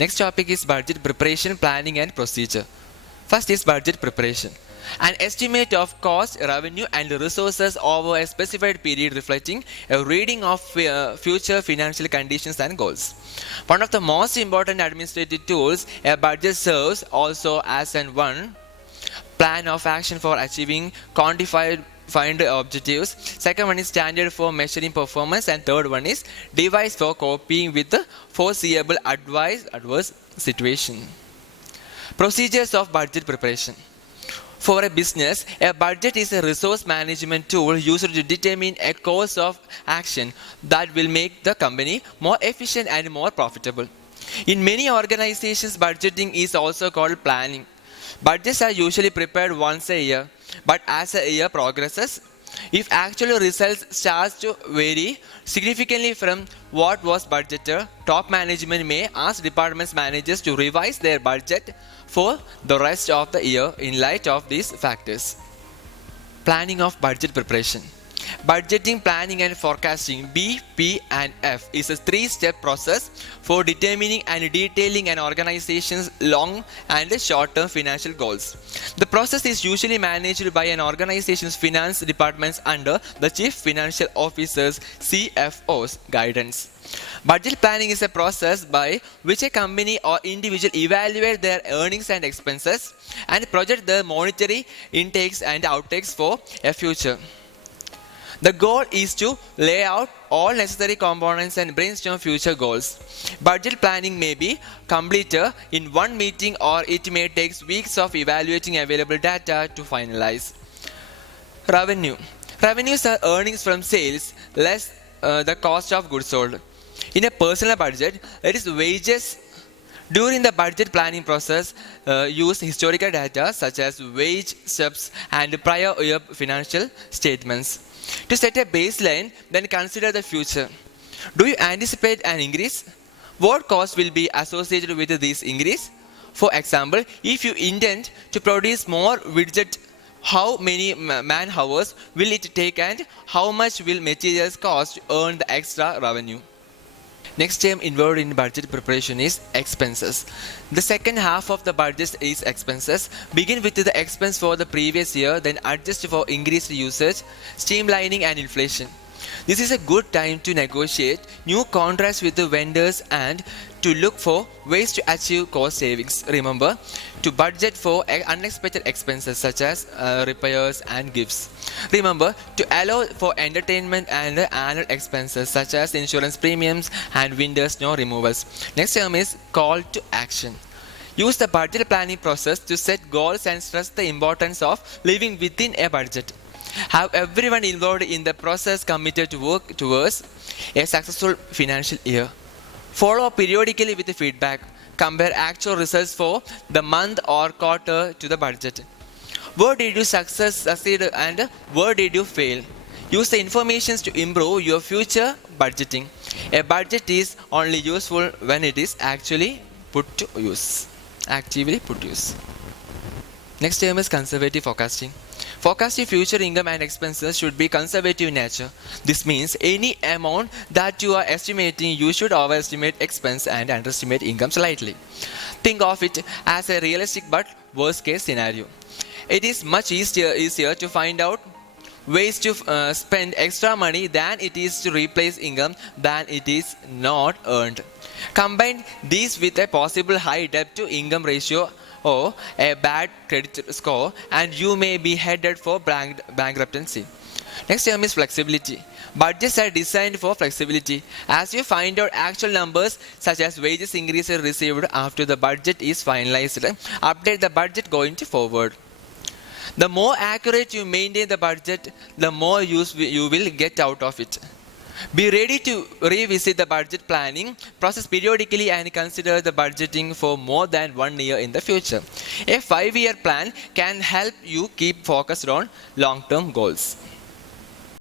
Next topic is budget preparation, planning and procedure. First is budget preparation. An estimate of cost, revenue and resources over a specified period reflecting a reading of future financial conditions and goals. One of the most important administrative tools, a budget serves also as an one plan of action for achieving quantified find objectives. Second one is standard for measuring performance, and third one is device for coping with the foreseeable adverse situation. Procedures of budget preparation. For a business, a budget is a resource management tool used to determine a course of action that will make the company more efficient and more profitable. In many organizations, budgeting is also called planning. Budgets are usually prepared once a year, but as a year progresses, if actual results start to vary significantly from what was budgeted, top management may ask department managers to revise their budget for the rest of the year in light of these factors. Planning of budget preparation. Budgeting, planning and forecasting B, P and F is a three-step process for determining and detailing an organization's long and short-term financial goals. The process is usually managed by an organization's finance departments under the Chief Financial Officer's CFO's guidance. Budget planning is a process by which a company or individual evaluate their earnings and expenses and project their monetary intakes and outtakes for a future. The goal is to lay out all necessary components and brainstorm future goals. Budget planning may be completed in one meeting, or it may take weeks of evaluating available data to finalize. Revenue. Revenues are earnings from sales less the cost of goods sold. In a personal budget, it is wages. During the budget planning process, use historical data such as wage stubs and prior year financial statements. To set a baseline, then consider the future. Do you anticipate an increase? What cost will be associated with this increase? For example, if you intend to produce more widget, how many man hours will it take and how much will materials cost to earn the extra revenue? Next term involved in budget preparation is expenses. The second half of the budget is expenses. Begin with the expense for the previous year, then adjust for increased usage, streamlining and inflation. This is a good time to negotiate new contracts with the vendors and to look for ways to achieve cost savings. Remember to budget for unexpected expenses such as repairs and gifts. Remember to allow for entertainment and annual expenses such as insurance premiums and winter snow removals. Next term is call to action. Use the budget planning process to set goals and stress the importance of living within a budget. Have everyone involved in the process committed to work towards a successful financial year. Follow up periodically with the feedback. Compare actual results for the month or quarter to the budget. Where did you succeed and where did you fail? Use the information to improve your future budgeting. A budget is only useful when it is actively put to use. Next term is conservative forecasting. Forecasting future income and expenses should be conservative in nature. This means any amount that you are estimating, you should overestimate expense and underestimate income slightly. Think of it as a realistic but worst case scenario. It is much easier to find out ways to spend extra money than it is to replace income than it is not earned. Combine these with a possible high debt to income ratio or a bad credit score and you may be headed for bankruptcy. Next term is flexibility. Budgets are designed for flexibility. As you find out actual numbers such as wages increases received after the budget is finalized, update the budget going forward. The more accurate you maintain the budget, the more use you will get out of it. Be ready to revisit the budget planning process periodically and consider the budgeting for more than 1 year in the future. A 5-year plan can help you keep focused on long-term goals.